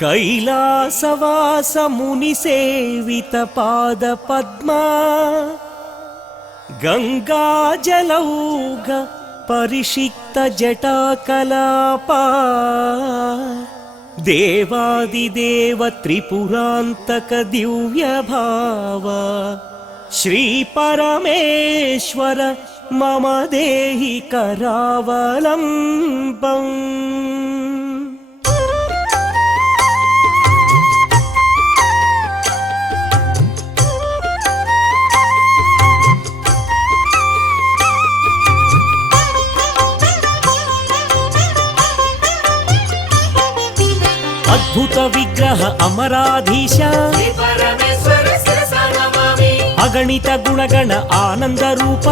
कैलासवास मुनिसेवित पाद पद्मा गंगाजलौघ परिषिक्त जटाकलापा देवादिदेव त्रिपुरांतक दिव्य भाव श्री परमेश्वर मम देहि करावलंबम्। अद्भुत विग्रह अमराधीश अगणित गुणगण आनंद रूप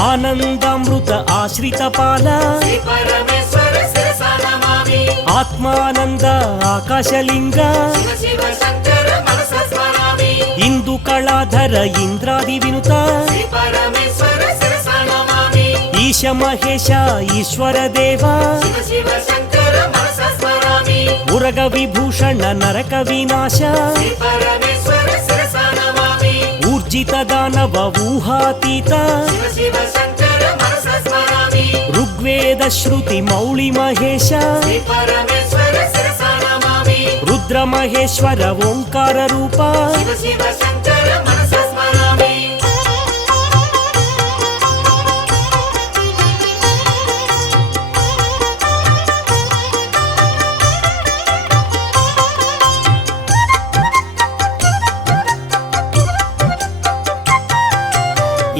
आनंदामृत आश्रित पाल आत्मानंद आकाशलिंग इंदु कलाधर इंद्रादि विनुत ईश महेश ईश्वर देवा उरग विभूषण नरक विनाश ऊर्जित दानव ऊहातीत ऋग्वेद श्रुति मौळि महेश रुद्र महेश्वर ओंकार रूप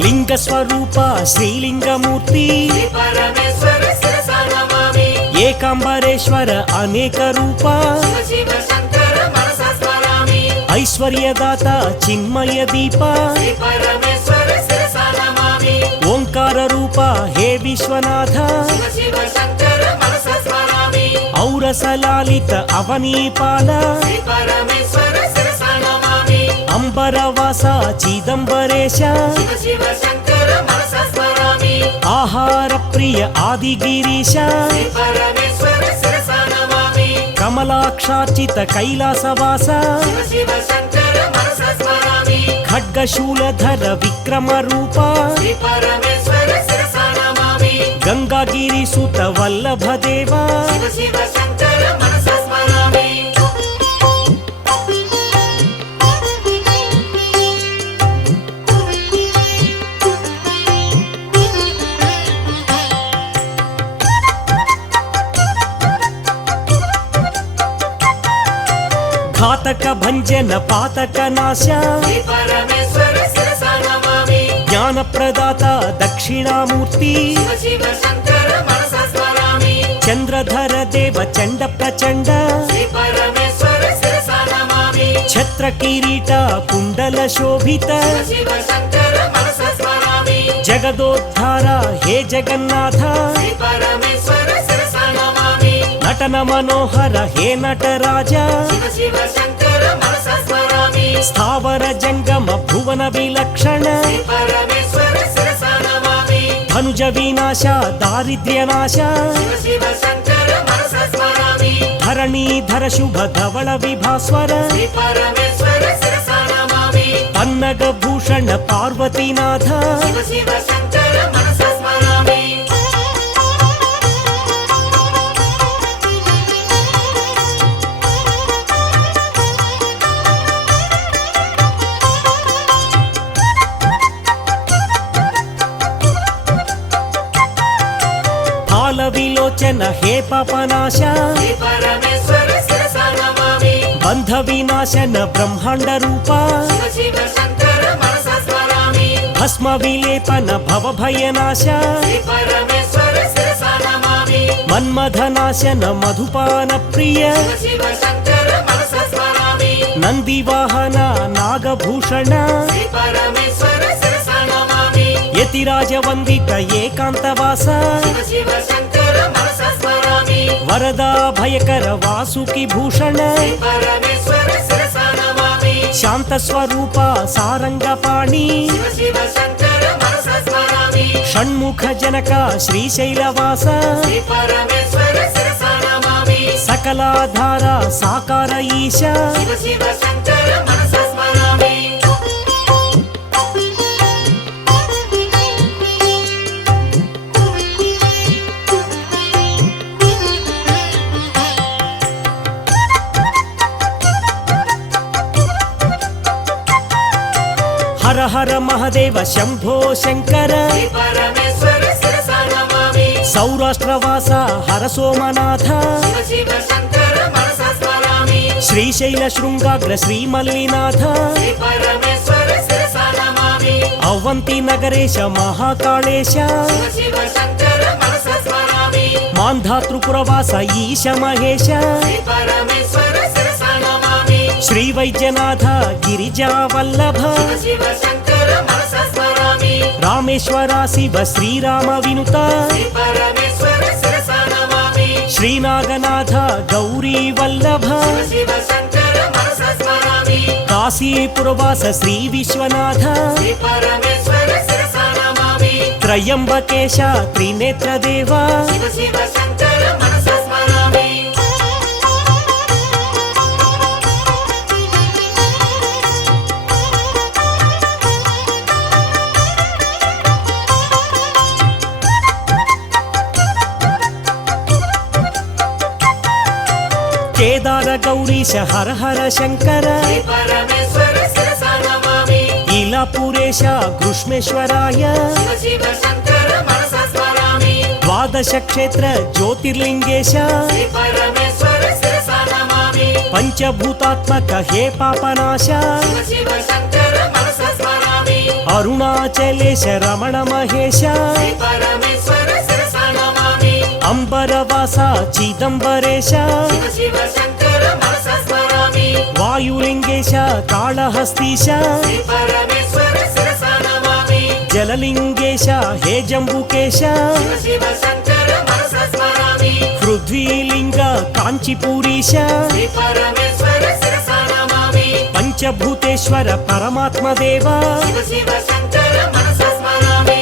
लिंग स्वरूप श्रीलिंगमूर्ति एकांबरेश्वर अनेक रूप ऐश्वर्यदाता चिन्मय दीप ओंकार रूप हे विश्वनाथ औरसलालित अवनीपाल अंबरवास चिदंबरेश आहार प्रिय आदिगिरीश कमलाक्षार्चित कैलासवास खड्गशूलधर विक्रम रूप गंगागिरिसुत वल्लभ देवा घातक भंजन पातक नाश ज्ञान प्रदाता दक्षिणामूर्ति चंद्रधर देव चंड प्रचंड छत्र किरीट कुंडल शोभित जगदोद्धार हे जगन्नाथ नटन मनोहर हे नटराजा स्थावर जंगम भुवन विलक्षण धनुज विनाश दारिद्र्य नाश धरणीधर शुभ धवल विभास्वर पन्नग भूषण पार्वतीनाथ विलोचन हे पापनाश बंध विनाशन ब्रह्मांड रूपा भस्म विलेपन भव भयनाश मन्मथनाशन मधुपान प्रिय नंदीवाहन नागभूषण यतिराज वंदित एकांतवास वरदा भयकर वासुकी भूषण शांत स्वरूप सारंगपाणि षण्मुख जनक श्रीशैलवास సకలాధార సాకార ఈశ శివ శివ శంకర మనస స్మరామి. హర హర మహదేవ శంభో శంకర శ్రీ పరమేశ్వర శిరసా నమామి. సౌరాష్ట్రవాస హర సోమనాథ శివ శివ శంకర మనస స్మరామి. శ్రీశైల శృంగాగ్ర శ్రీమల్లినాథ శ్రీ పరమేశ్వర శిరసా నమామి. అవంతి నగరేశ మహాకాళేశ శివ శివ శంకర మనస స్మరామి. మాంధాతృపురవాస ఈశ మహేశ శ్రీ పరమేశ్వర శిరసా నమామి. శ్రీ వైద్యనాథ గిరిజావల్లభ శివ శివ శంకర మనస స్మరామి. రామేశ్వర శివ శ్రీరామ వినుత శ్రీ పరమేశ్వర శిరసా నమామి. శ్రీనాగనాథ గౌరీ వల్లభ శివ శివ శంకర మనస స్మరామి. కాశీపురవాస శ్రీ విశ్వనాథ శ్రీ పరమేశ్వర శిరసా నమామి. త్రయంబకేశ త్రినేత్రదేవ శివ శివ శంకర మనస స్మరామి. కేదార గౌరీశ హర హర శంకర శ్రీ పరమేశ్వర శిరసా నమామి. ఇలాపురేశ కృష్ణేశ్వరాయ శివ శివ శంకర మనస స్మరామి. ద్వాదశ క్షేత్ర జ్యోతిర్లింగేశ శ్రీ పరమేశ్వర శిరసా నమామి. పంచభూతాత్మక హే పాపనాశ శివ శివ శంకర మనస స్మరామి. అరుణాచలేశ రమణ మహేశ శ్రీ పరమేశ్వర శిరసా నమామి. అంబరవాస చిదంబరేశ శివ శివ శంకర మనస స్మరామి. వాయులింగేశ కాళహస్తీశ శ్రీ పరమేశ్వర శిరసా నమామి. జలలింగేశ హే జంబుకేశ శివ శివ శంకర మనస స్మరామి. పృథ్వీలింగ కాంచీపూరీశ శ్రీ పరమేశ్వర శిరసా నమామి. పంచభూతేశ్వర పరమాత్మదేవ శివ శివ శంకర మనస స్మరామి.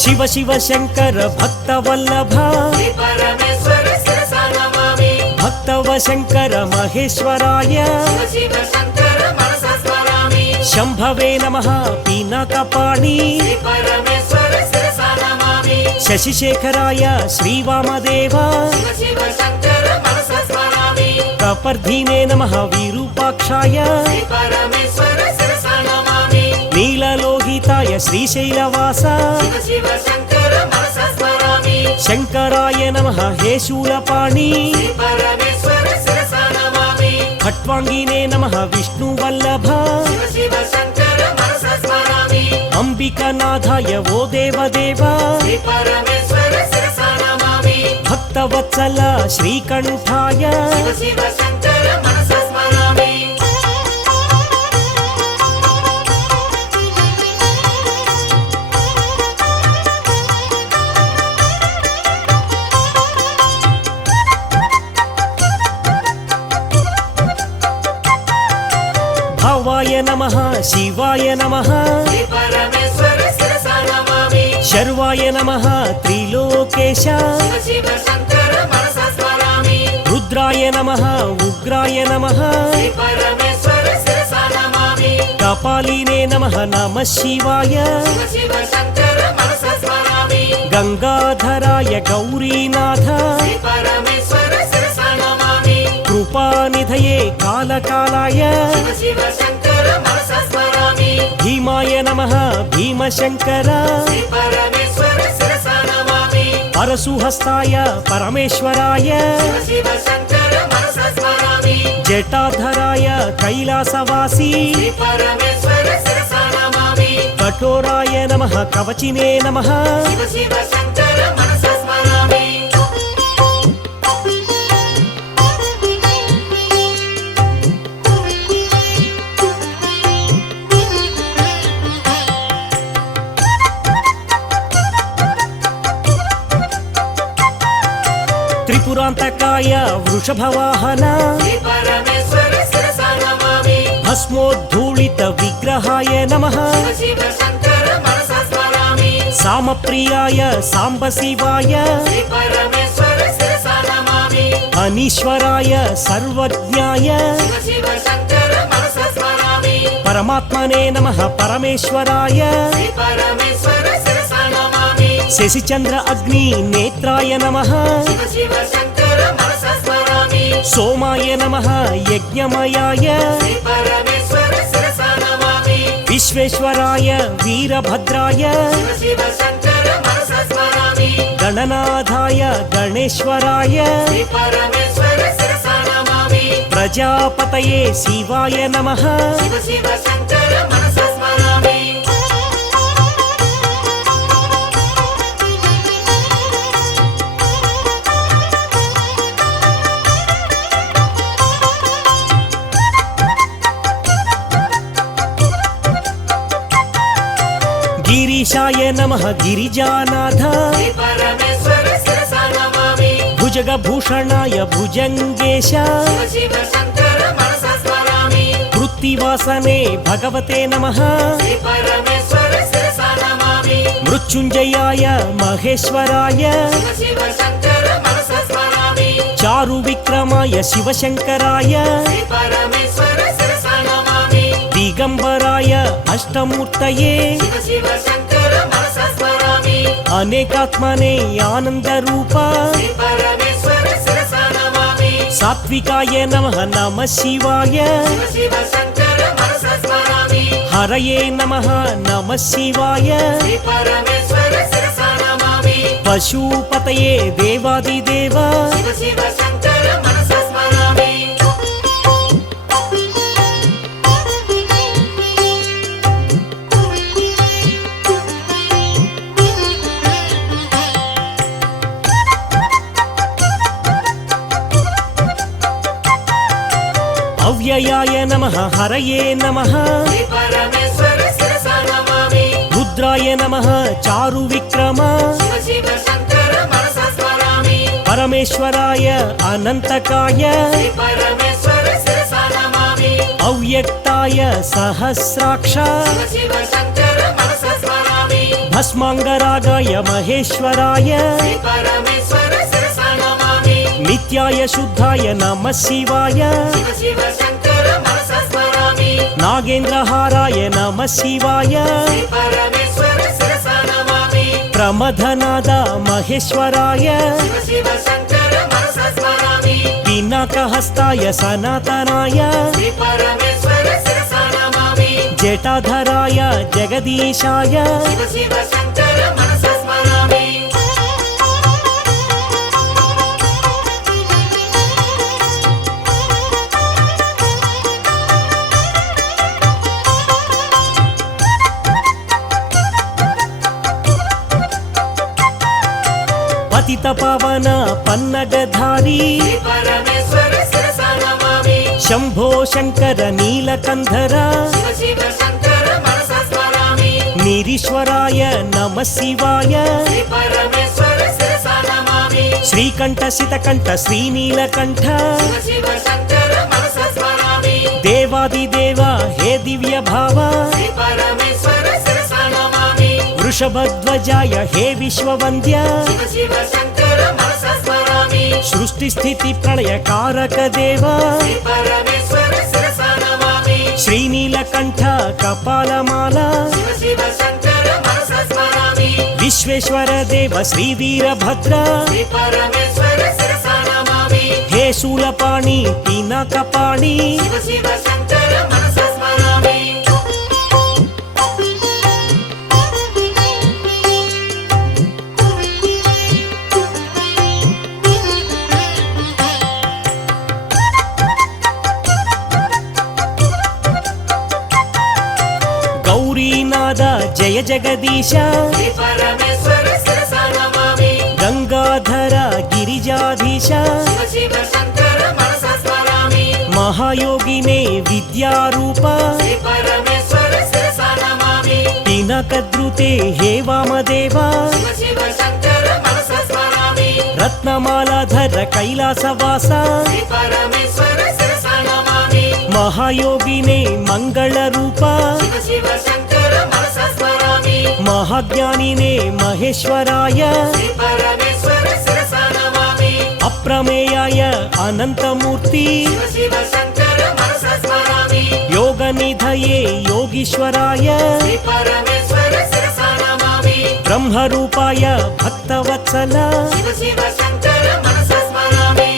శివ శివ శంకర భక్తవల్లభ శ్రీ పరమేశ్వర శిరసా నమామి. భక్తవ శంకర మహేశ్వరాయ శివ శివ శంకర మనస స్మరామి. శంభవే నమః పీనకపాణి శ్రీ పరమేశ్వర శిరసా నమామి. శశిశేఖరాయ శ్రీవామదేవ శివ శివ శంకర మనస స్మరామి. కపర్ధీనే నమః విరూపాక్షాయ శ్రీ పరమేశ్వర శిరసా నమామి. నీలలోహితాయ శ్రీశైలవాస శివ శివ శంకర మనస స్మరామి. శంకరాయ నమః హే శూలపాణి శ్రీ పరమేశ్వర శిరసా నమామి. ఖట్వాంగినే నమః విష్ణువల్లభ శివ శివ శంకర మనస స్మరామి. అంబికనాథాయ ఓ దేవదేవ శ్రీ పరమేశ్వర శిరసా నమామి. భక్తవత్సల శ్రీకంఠాయ శివ శివ శంకర మనస స్మరామి. భవాయ నమః శివాయ నమః శ్రీ పరమేశ్వర శిరసా నమామి. శర్వాయ నమః త్రిలోకేశ శివ శివ శంకర మనస స్మరామి. రుద్రాయ నమః ఉగ్రాయ నమః శ్రీ పరమేశ్వర శిరసా నమామి. కపాలినే నమః నమః శివాయ శివ శివ శంకర మనస స్మరామి. గంగాధరాయ గౌరీనాథ శ్రీ పరమేశ్వర శిరసా నమామి. కృపానిధయే కాలకాలాయ శివ శివ శంకర మనస స్మరామి. భీమాయ నమః భీమశంకర శ్రీ పరమేశ్వర శిరసా నమామి. పరశుహస్తాయ పరమేశ్వరాయ శివ శివ శంకర మనస స్మరామి. జటాధరాయ కైలాసవాసి శ్రీ పరమేశ్వర శిరసా నమామి. కఠోరాయ నమః కవచినే నమః శివ శివ శంకర మనస స్మరామి. త్రిపురాంతకాయ వృషభవాహన శ్రీ పరమేశ్వర శిరసా నమామి భస్మోద్ధూళిత విగ్రహాయ నమః శివ శివ శంకర మనసా స్మరామి సామప్రియాయ సాంబ శివాయ శ్రీ పరమేశ్వర శిరసా నమామి అనీశ్వరాయ సర్వజ్ఞాయ శివ శివ శంకర మనసా స్మరామి పరమాత్మనే నమః పరమేశ్వరాయ శ్రీ పరమేశ్వర శిరసా నమామి శశిచంద్ర అగ్ని నేత్రాయ నమః శివ శివ శంకర మనసా స్మరామి సోమాయ నమః యజ్ఞమయాయ శ్రీ పరమేశ్వర శిరసా నమామి విశ్వేశ్వరాయ వీరభద్రాయ శివ శివ శంకర మనసా స్మరామి గణనాథాయ గణేశ్వరాయ శ్రీ పరమేశ్వర శిరసా నమామి ప్రజాపతయే శివాయ నమః శివ శివ శంకర మనసా స్మరామి గిరీశాయ నమః గిరిజానాథ శ్రీ పరమేశ్వర శిరసా నమామి భుజగభూషణాయ భుజంగేశ శివ శివ శంకర మనసా స్మరామి వృత్తివాసనే భగవతే నమః శ్రీ పరమేశ్వర శిరసా నమామి మృత్యుంజయాయ మహేశ్వరాయ శివ శివ శంకర మనసా స్మరామి చారు విక్రమాయ శివశంకరాయ శ్రీ పరమేశ్వర శిరసా నమామి దిగంబరాయ అష్టమూర్తయే శివ శివ శంకర మనసా స్మరామి అనేకాత్మనే ఆనంద రూప శ్రీ పరమేశ్వర శిరసా నమామి సాత్వికాయ నమః నమః శివాయ శివ శివ శంకర మనసా స్మరామి హరయే నమః నమః శివాయ శ్రీ పరమేశ్వర శిరసా నమామి పశుపతయే దేవాదిదేవ శివ శివ శంకర మనసా స్మరామి అవ్యయాయ నమః హరయే నమః శ్రీ పరమేశ్వర శిరసా నమామి రుద్రాయ నమః చారు విక్రమ శివ శివ శంకర మనసా స్మరామి పరమేశ్వరాయ అనంతకాయ శ్రీ పరమేశ్వర శిరసా నమామి అవ్యక్తాయ సహస్రాక్ష శివ శివ శంకర మనసా స్మరామి భస్మాంగరాగాయ మహేశ్వరాయ శ్రీ పరమేశ్వర శిరసా నమామి నిత్యాయ శుద్ధాయ నమః శివాయ శివ శివ శంకర మనసా స్మరామి నాగేంద్రహారాయ నమః శివాయ శ్రీ పరమేశ్వర శిరసా నమామి ప్రమథనాద మహేశ్వరాయ శివ శివ శంకర మనసా స్మరామి పినాకహస్తాయ సనాతనాయ శ్రీ పరమేశ్వర శిరసా నమామి జటాధరాయ జగదీశాయ శివ శివ శంకర మనసా స్మరామి పతిత పవన పన్నగధారి శ్రీ పరమేశ్వర శిరసా నమామి శంభో శంకర నీలకంధర శివ శివ శంకర మనసా స్మరామి నిరీశ్వరాయ నమః శివాయ శ్రీ పరమేశ్వర శిరసా నమామి శ్రీకంఠ శితకంఠ శ్రీనీలకంఠ శివ శివ శంకర మనసా స్మరామి దేవాదిదేవ హే దివ్య భావ శ్రీ పరమేశ్వర శిరసా నమామి వృషభధ్వజాయ హే విశ్వవంద్య శివ శివ శంకర మనసా స్మరామి సృష్టి స్థితి ప్రళయ కారక దేవ శ్రీ పరమేశ్వర శిరసా నమామి శ్రీనీలకంఠ కపాలమాల శివ శివ శంకర మనసా స్మరామి విశ్వేశ్వర దేవ శ్రీ వీరభద్ర శ్రీ పరమేశ్వర శిరసా నమామి హే శూలపాణి పినాకపాణి శివ శివ శంకర మనసా స్మరామి గౌరీనాథ జయ జగదీశ శ్రీ పరమేశ్వర శిరసా నమామి గంగాధర గిరిజాధీశ శివ శివ శంకర మనసా స్మరామి మహాయోగినే విద్యారూప శ్రీ పరమేశ్వర శిరసా నమామి పినకద్రుతే హే వామదేవ శివ శివ శంకర మనసా స్మరామి రత్నమాలాధర కైలాసవాస శ్రీ పరమేశ్వర శిరసా నమామి మహాయోగినే మంగళ రూప శివ శివ శంకర మనసా స్మరామి మహాజ్ఞానినే మహేశ్వరాయ శ్రీ పరమేశ్వర శిరసా నమామి అప్రమేయాయ అనంతమూర్తి శివ శివ శంకర మనసా స్మరామి యోగనిధయే యోగీశ్వరాయ శ్రీ పరమేశ్వర శిరసా నమామి బ్రహ్మరూపాయ భక్తవత్సల శివ శివ శంకర మనసా స్మరామి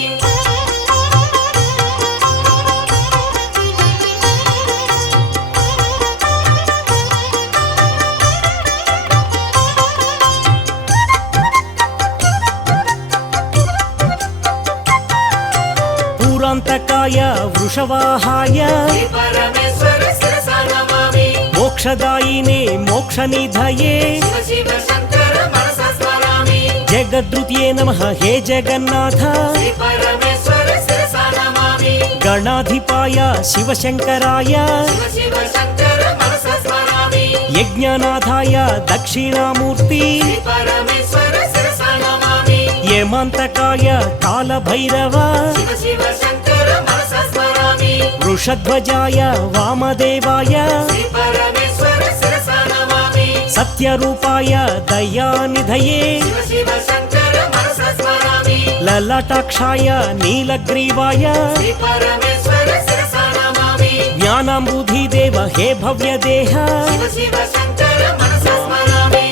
పూరాంతకాయ వృషవాహాయ శ్రీ పరమేశ్వర శిరసా నమామి మోక్షదాయినే మోక్షనిధయే శివ శివ శంకర మనసా స్మరామి జగద్రుత్యే నమః హే జగన్నాథ శ్రీ పరమేశ్వర శిరసా నమామి గణాధిపాయ శివశంకరాయ శివ శివ శంకర మనసా స్మరామి యజ్ఞనాథాయ దక్షిణామూర్తి శ్రీ పరమేశ్వర శిరసా నమామి యమాంతకాయ కాలభైరవ శివ శివ శంకర మనసా స్మరామి వృషధ్వజాయ వామదేవాయ శ్రీ పరమేశ్వర శిరసా నమామి సత్యరూపాయ దయానిధయే శివ శివ శంకర మనసా స్మరామి లలాటాక్షాయ నీలగ్రీవాయ శ్రీ పరమేశ్వర శిరసా నమామి జ్ఞానాంబుధిదేవ హే భవ్యదేహ శివ శివ శంకర మనసా స్మరామి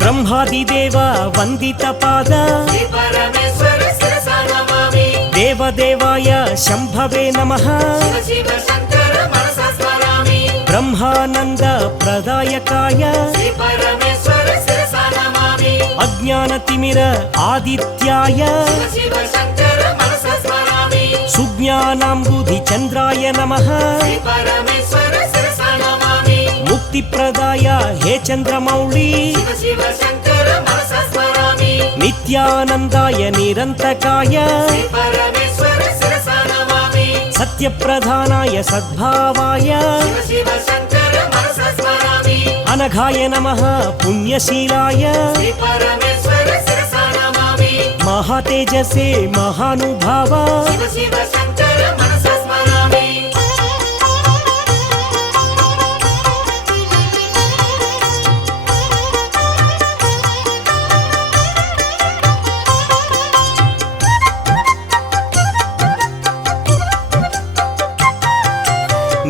బ్రహ్మాదిదేవ వందిత పాద శ్రీ పరమేశ్వర శిరసా నమామి దేవదేవాయ శంభవే నమః శివ శివ శంకర మనసా స్మరామి బ్రహ్మానంద ప్రదాయకాయ శ్రీ పరమేశ్వర శిరసా నమామి అజ్ఞానతిమిర ఆదిత్యాయ శివ శివ శంకర మనసా స్మరామి సుజ్ఞానాంబుధి చంద్రాయ నమః శ్రీ పరమేశ్వర శిరసా నమామి ముక్తిప్రదాయ హే చంద్రమౌళి శివ శివ శంకర మనసా స్మరామి నిత్యానందాయ నిరంతకాయ శ్రీ పరమేశ్వర శిరసా నమామి సత్యప్రధానాయ సద్భావాయ శివ శివ శంకర మనసా స్మరామి అనఘాయ నమః పుణ్యశీలాయ శ్రీ పరమేశ్వర శిరసా నమామి మహాతేజసే మహానుభావ శివ శివ శంకర మనసా స్మరామి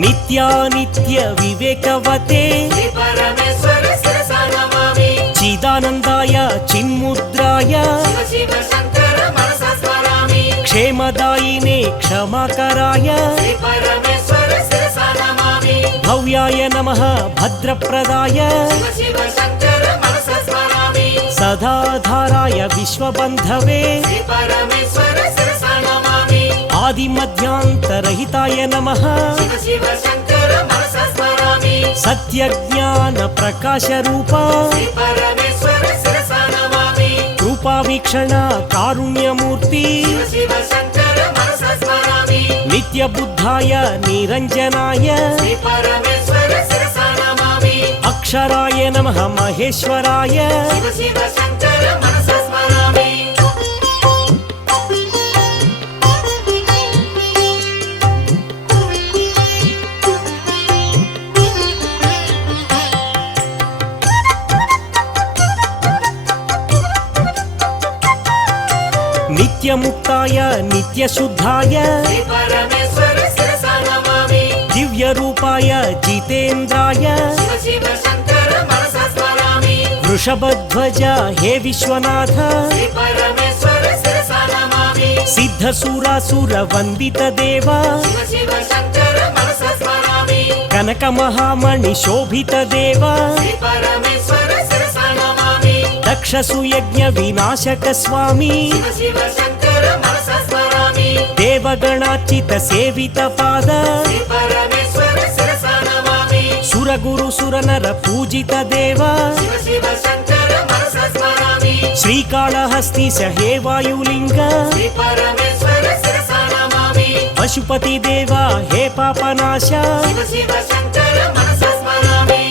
నిత్యానిత్య వివేకవతే శ్రీ పరమేశ్వర శిరసా నమామి చిదానందాయ చిన్ముద్రాయ శివ శివ శంకర మనసా స్మరామి క్షేమదాయినే క్షమాకరాయ శ్రీ పరమేశ్వర శిరసా నమామి భవ్యాయ నమః భద్రప్రదాయ శివ శివ శంకర మనసా స్మరామి సదాధారాయ విశ్వబంధవే శ్రీ పరమేశ్వర శిరసా నమామి ఆదిమధ్యాంతరహితాయ నమః శివ శివ శంకర మనసా స్మరామి సత్యజ్ఞాన ప్రకాశ రూప శ్రీ పరమేశ్వర శిరసా నమామి రూపావీక్షణ కారుణ్యమూర్తి శివ శివ శంకర మనసా స్మరామి నిత్యబుద్ధాయ నిరంజనాయ శ్రీ పరమేశ్వర శిరసా నమామి అక్షరాయ నమః మహేశ్వరాయ శివ శివ శంకర మనసా స్మరామి నిత్యముక్తాయ నిత్యశుద్ధాయ శ్రీ పరమేశ్వర శిరసా నమామి దివ్యరూపాయ జితేంద్రాయ శివ శివ శంకర మనసా స్మరామి వృషభధ్వజ హే విశ్వనాథ శ్రీ పరమేశ్వర శిరసా నమామి సిద్ధసురాసుర వందిత దేవ శివ శివ శంకర మనసా స్మరామి కనక మహామణి శోభిత దేవ శ్రీ పరమేశ్వర శిరసా నమామి దక్షసుయజ్ఞ వినాశక స్వామి శివ శివ శంకర మనసా స్మరామి దేవగణార్చిత సేవిత పాద శ్రీ పరమేశ్వర శిరసా నమామి సురగురు సురనర పూజిత దేవ శివ శివ శంకర మనసా స్మరామి శ్రీకాళహస్తీశ హే వాయులింగ శ్రీ పరమేశ్వర శిరసా నమామి పశుపతి దేవ హే పాపనాశ శివ శివ శంకర మనసా స్మరామి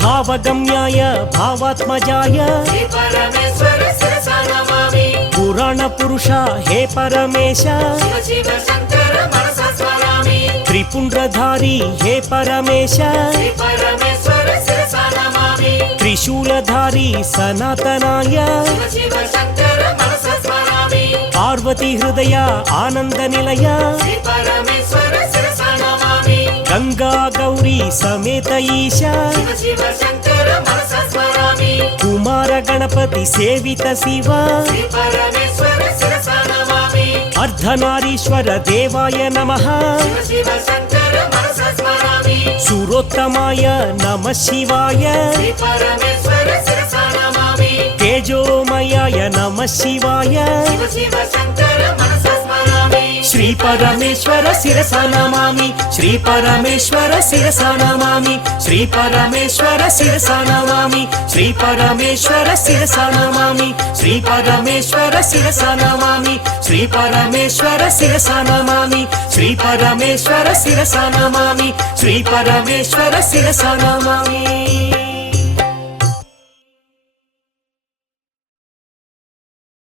భావగమ్యాయ భావాత్మజాయ శ్రీ పరమేశ్వర శిరసా నమామి పురాణ పురుష హే పరమేశ శివ శివ శంకర మనసా స్మరామి త్రిపుండ్రధారి హే పరమేశ శ్రీ పరమేశ్వర శిరసా నమామి త్రిశూలధారి సనాతనాయ శివ శివ శంకర మనసా స్మరామి పార్వతి హృదయ ఆనంద నిలయ శ్రీ పరమేశ్వర శిరసా నమామి గంగా గౌరీ సమేత ఈశ శివ శివ శంకర మనసా స్మరామి కుమార గణపతి సేవిత శివ శ్రీ పరమేశ్వర శిరసా నమామి అర్ధనారీశ్వర దేవాయ నమః శివ శివ శంకర మనసా స్మరామి సురోత్తమాయ నమ శివాయ శ్రీ పరమేశ్వర శిరసా నమామి తేజోమయాయ నమ శివాయ శివ శివ శంకర మనసా స్మరామి శ్రీ పరమేశ్వర శిరసా నమామి శ్రీ పరమేశ్వర శిరసా నమామి శ్రీ పరమేశ్వర శిరసా నమామి శ్రీ పరమేశ్వర శిరసా నమామి శ్రీ పరమేశ్వర శిరసా నమామి శ్రీ పరమేశ్వర శిరసా నమామి శ్రీ పరమేశ్వర శిరసా నమామి శ్రీ పరమేశ్వర శిరసా నమామి